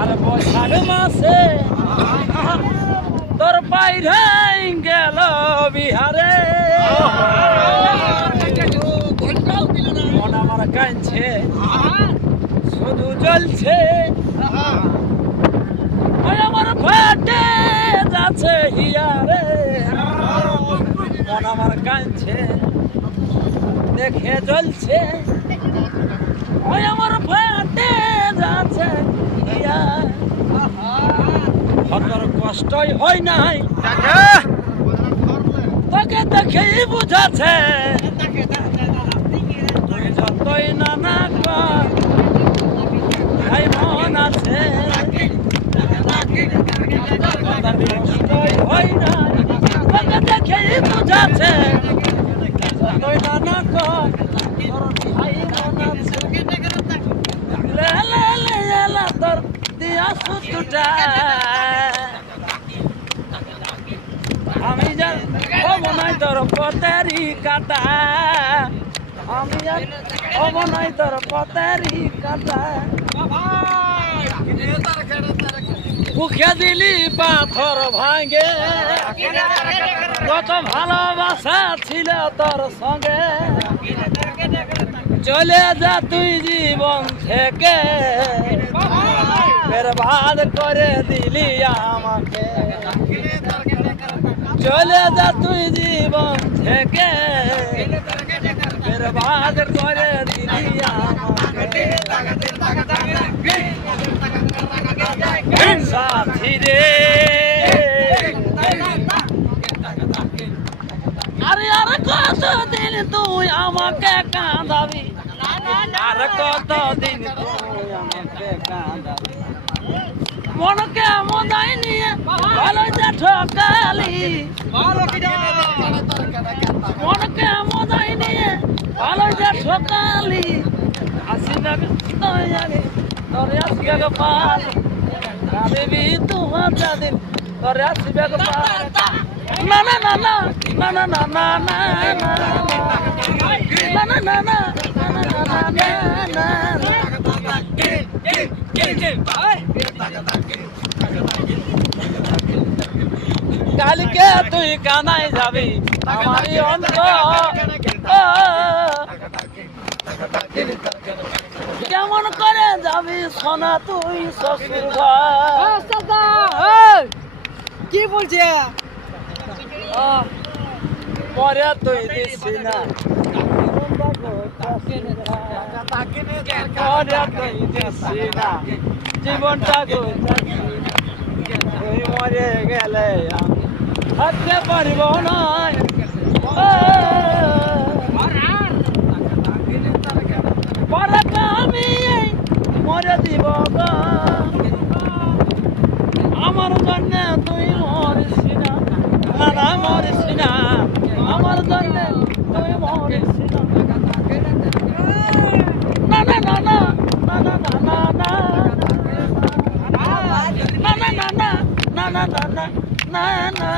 আর বৈশাখ মাসে তোর বাইরে গেল বিহারে মন আমার কাঁদছে শুধু জ্বলছে আমার ফাটে যাচ্ছে হিয়ারে মন আমার কাঁদছে দেখে জ্বলছে ওই আমার ফাটে যাচ্ছে হিয়া তোর কষ্টই হয় নাই তোকে দেখেই বুঝাচ্ছে তুই যতই নানা কর ভাই মন আছে কষ্টই হয় নাই তোকে দেখেই বুঝাচ্ছে যতই নানা কর তোর ভাই মন আছে লে লে লে লে তোর দিয়া সুটুটা আমি জান অবনয় তোর পতেরি কাটা আমি জান অবনয় তোর পতেরি কাটা মুখে দিলি পাথর ভাঙে কত ভালোবাসা ছিল তোর সঙ্গে চলে যা তুই জীবন থেকে বরবাদ করে দিলি আমাকে চলে যা তুই জীবন থেকে বরবাদ করে দিলি আমাকে সাথী রে আরে আর কতদিন তুই আমাকে কাঁদাবি আর কতদিন তুই আমাকে কাঁদাবি মনকে মদাই নিয়ে ভালো যে ঠকালি মনকে মদাই নিয়ে ভালো যে ঠকালি আসিবে তোরে আসবে গোপাল কাঁদিবি তোমার যাদিন তোরে আসবে গোপাল না না না না না না না না না না না না কালকে তুই কানাই যাবি আমারই অন্ত কেমন করে যাবি সোনা তুই শ্বশুর ঘর কি বলছে পরে তুই দিছি না পরে তুই দিছি না জীবনটা তুই মরে গেলে থাকতে পারব না পরে আমি মরে দিব আমার জন্য তুই মরিস না না মরিস না আমার জন্য তুই মরিস না না না না না না না না না না না না না না না না না